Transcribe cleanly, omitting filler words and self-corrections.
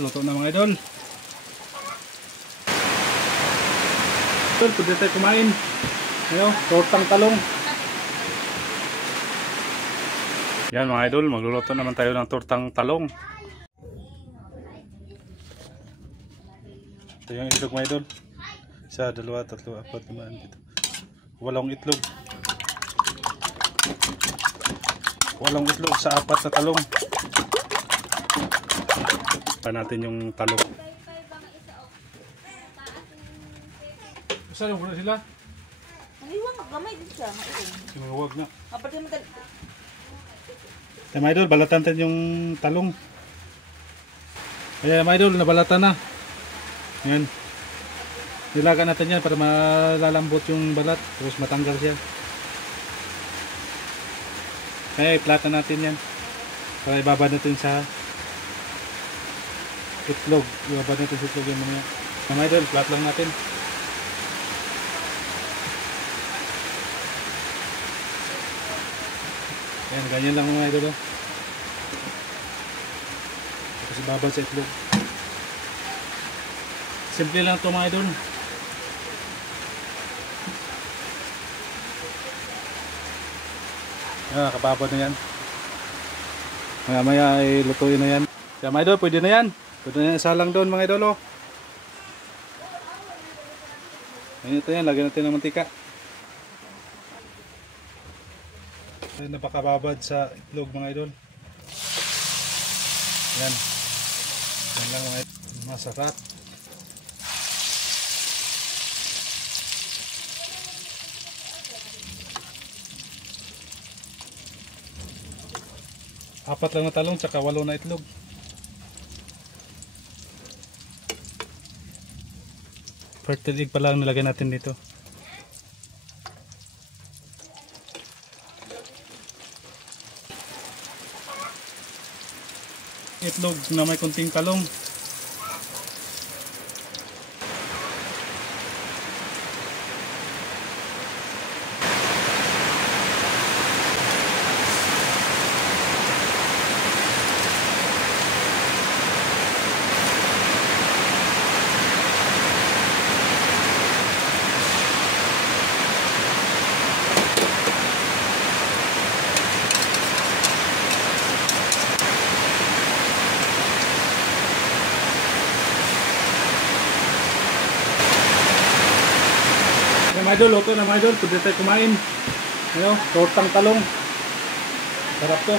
luto na mga idol. Pwede tayo kumain. Ayun, tortang talong. Yan mga idol, magluluto naman tayo ng tortang talong. Ito yung itlog mga idol. 1, 2, 3, 4, 5, 6, 7, 8 itlog. 8 itlog sa 4 na talong. Pa natin yung talong. Saan muna sila? Naliwang gamay din siya. Sinuwag na. Kapag naman Mga idol, balatan natin yung talong. Ayan mga idol, nabalatan na. Ayan. Nilaga natin yan para malalambot yung balat. Tapos matanggal siya. Kaya iplata natin yan. Para ibabad natin sa itlog. Ibabad natin sa itlog yung mga. Mga idol, flat lang natin. Ayan, ganyan lang mga idol. Tapos ibabad sa itlog. Simple lang ito mga idol. Ayan, nakababad na yan. Maya maya ay lutuin na yan. Kaya mga idol, pwede na yan. Pwede na yan salang doon mga idol. Ayan ito yan, lagyan natin ng mantika. Napakababad sa itlog mga idol. Yan. Yan lang mga idol. Masarap. Apat lang na talong tsaka 8 na itlog. Fertile egg pa lang nilagay natin dito. Itlog na may kunting talong. Mga idol, luto na mga idol, pwede tayo kumain. Ayun, tortang talong. Sarap to.